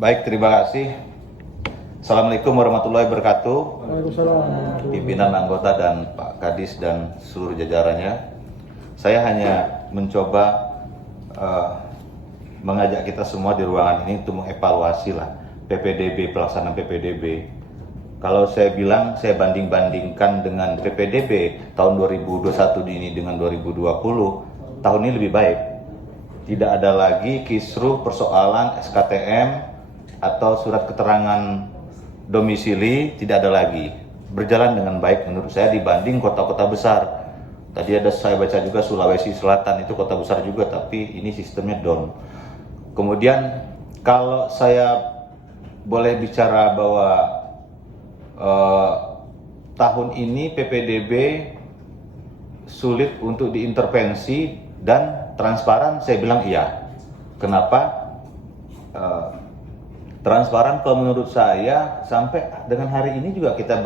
Baik, terima kasih. Assalamualaikum warahmatullahi wabarakatuh. Waalaikumsalam. Pimpinan, anggota, dan Pak Kadis dan seluruh jajarannya. Saya hanya mencoba mengajak kita semua di ruangan ini untuk mengevaluasi lah PPDB, pelaksanaan PPDB. Kalau saya bilang, saya banding-bandingkan dengan PPDB tahun 2021 ini dengan 2020, tahun ini lebih baik. Tidak ada lagi kisruh persoalan SKTM atau surat keterangan domisili, tidak ada lagi. Berjalan dengan baik menurut saya dibanding kota-kota besar. Tadi ada saya baca juga Sulawesi Selatan itu kota besar juga, tapi ini sistemnya down. Kemudian kalau saya boleh bicara bahwa tahun ini PPDB sulit untuk diintervensi dan transparan, saya bilang iya. Kenapa? Transparan kalau menurut saya sampai dengan hari ini juga kita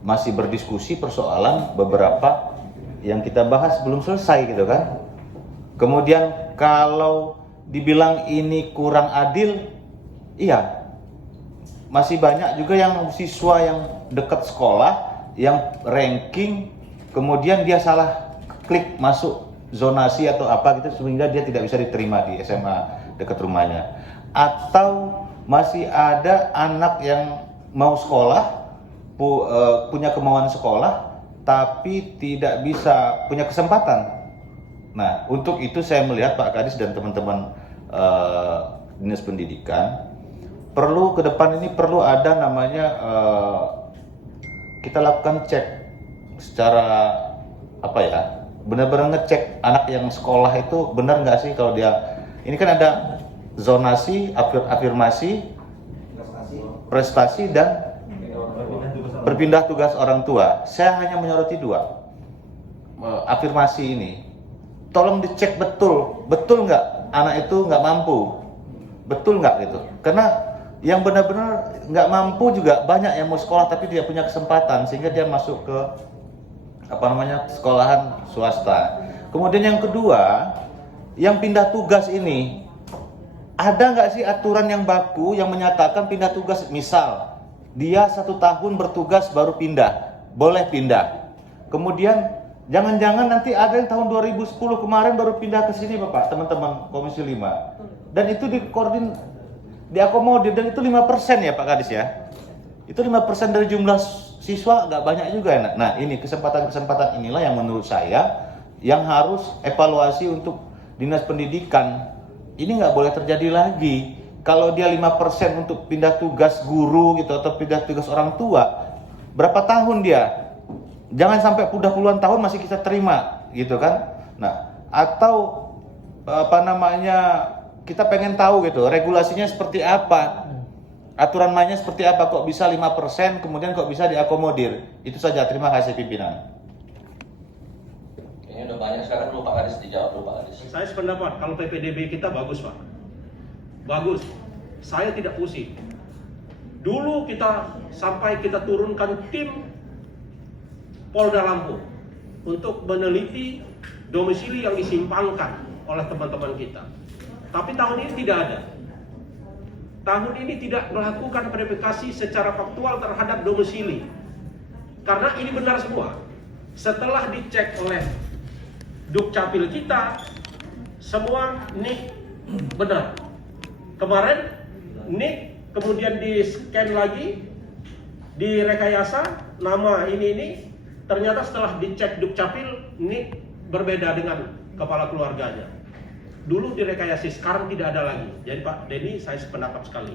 masih berdiskusi persoalan beberapa yang kita bahas belum selesai gitu kan. Kemudian kalau dibilang ini kurang adil, iya. Masih banyak juga yang siswa yang dekat sekolah, yang ranking, kemudian dia salah klik masuk zonasi atau apa gitu, sehingga dia tidak bisa diterima di SMA dekat rumahnya. Atau masih ada anak yang mau sekolah, punya kemauan sekolah, tapi tidak bisa punya kesempatan. Nah, untuk itu saya melihat Pak Kadis dan teman-teman Dinas Pendidikan, perlu ke depan ini perlu ada namanya kita lakukan cek secara benar-benar ngecek anak yang sekolah itu benar nggak sih. Kalau dia ini kan ada zonasi, afirmasi, prestasi, dan berpindah tugas orang tua. Saya hanya menyoroti dua. Afirmasi ini tolong dicek betul nggak anak itu nggak mampu, betul nggak gitu. Karena yang benar-benar nggak mampu juga banyak yang mau sekolah tapi tidak punya kesempatan sehingga dia masuk ke sekolahan swasta. Kemudian yang kedua, yang pindah tugas ini ada nggak sih aturan yang baku yang menyatakan pindah tugas? Misal dia 1 tahun bertugas baru pindah, boleh pindah. Kemudian jangan-jangan nanti ada yang tahun 2010 kemarin baru pindah ke sini Bapak, teman-teman Komisi 5. Dan itu diakomodir, dan itu 5% ya Pak Kadis ya. Itu 5% dari jumlah siswa, nggak banyak juga ya. Nah ini kesempatan-kesempatan inilah yang menurut saya yang harus evaluasi untuk Dinas Pendidikan. Ini nggak boleh terjadi lagi. Kalau dia 5% untuk pindah tugas guru gitu atau pindah tugas orang tua, berapa tahun dia? Jangan sampai udah puluhan tahun masih kita terima gitu kan. Nah, atau kita pengen tahu gitu regulasinya seperti apa, aturan mainnya seperti apa, kok bisa 5% kemudian kok bisa diakomodir. Itu saja, terima kasih pimpinan. Ini udah banyak, sekarang dulu Pak Kadis dijawab dulu Pak Kadis. Saya sependapat kalau PPDB kita bagus Pak, bagus. Saya tidak pusing. Dulu kita turunkan tim Polda Lampung untuk meneliti domisili yang disimpangkan oleh teman-teman kita. Tapi tahun ini tidak ada. Tahun ini tidak melakukan verifikasi secara faktual terhadap domisili. Karena ini benar semua. Setelah dicek oleh Dukcapil kita, semua NIK benar. Kemarin NIK kemudian di-scan lagi, direkayasa nama ini, ternyata setelah dicek Dukcapil, NIK berbeda dengan kepala keluarganya. Dulu direkayasa, sekarang tidak ada lagi. Jadi Pak Denny, saya sependapat sekali.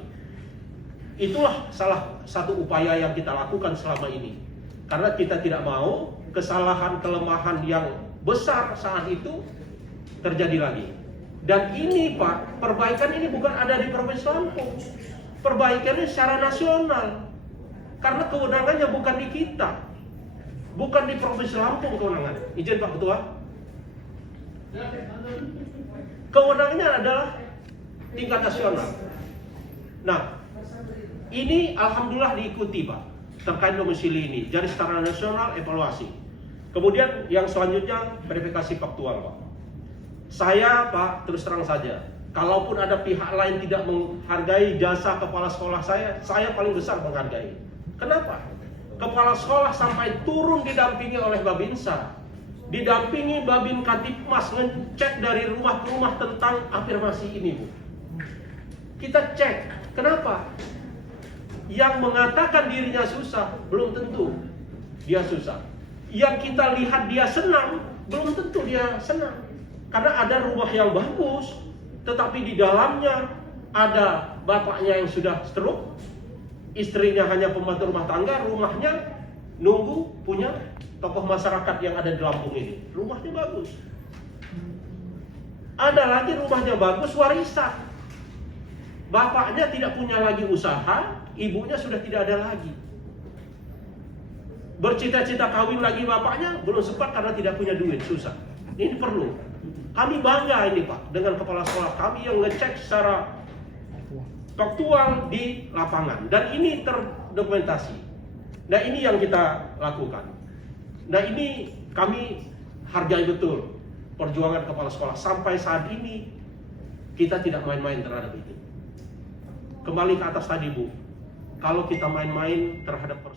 Itulah salah satu upaya yang kita lakukan selama ini. Karena kita tidak mau kesalahan, kelemahan yang besar saat itu terjadi lagi. Dan ini Pak, perbaikan ini bukan ada di Provinsi Lampung. Perbaikannya secara nasional. Karena kewenangannya bukan di kita. Bukan di Provinsi Lampung kewenangan. Izin Pak Ketua. Kewenangannya adalah tingkat nasional. Nah, ini alhamdulillah diikuti Pak, terkait domisili ini. Jadi secara nasional evaluasi. Kemudian yang selanjutnya verifikasi faktual Pak. Saya Pak, terus terang saja, Kalaupun ada pihak lain tidak menghargai jasa kepala sekolah saya paling besar menghargai. Kenapa? Kepala sekolah sampai turun didampingi oleh Babinsa, didampingi Babin Katipmas, ngecek dari rumah ke rumah tentang afirmasi ini, Bu. Kita cek, kenapa? Yang mengatakan dirinya susah, belum tentu dia susah. Yang kita lihat dia senang, belum tentu dia senang. Karena ada rumah yang bagus, tetapi di dalamnya ada bapaknya yang sudah stroke, istrinya hanya pembantu rumah tangga, rumahnya nunggu punya tokoh masyarakat yang ada di Lampung ini. Rumahnya bagus. Ada lagi rumahnya bagus, warisan. Bapaknya tidak punya lagi usaha, ibunya sudah tidak ada lagi. Bercita-cita kawin lagi bapaknya, belum sempat karena tidak punya duit, susah. Ini perlu. Kami bangga ini Pak, dengan kepala sekolah kami yang ngecek secara faktual di lapangan. Dan ini terdokumentasi. Nah ini yang kita lakukan. Nah ini kami hargai betul perjuangan kepala sekolah. Sampai saat ini kita tidak main-main terhadap itu. Kembali ke atas tadi Bu, kalau kita main-main terhadap persoalan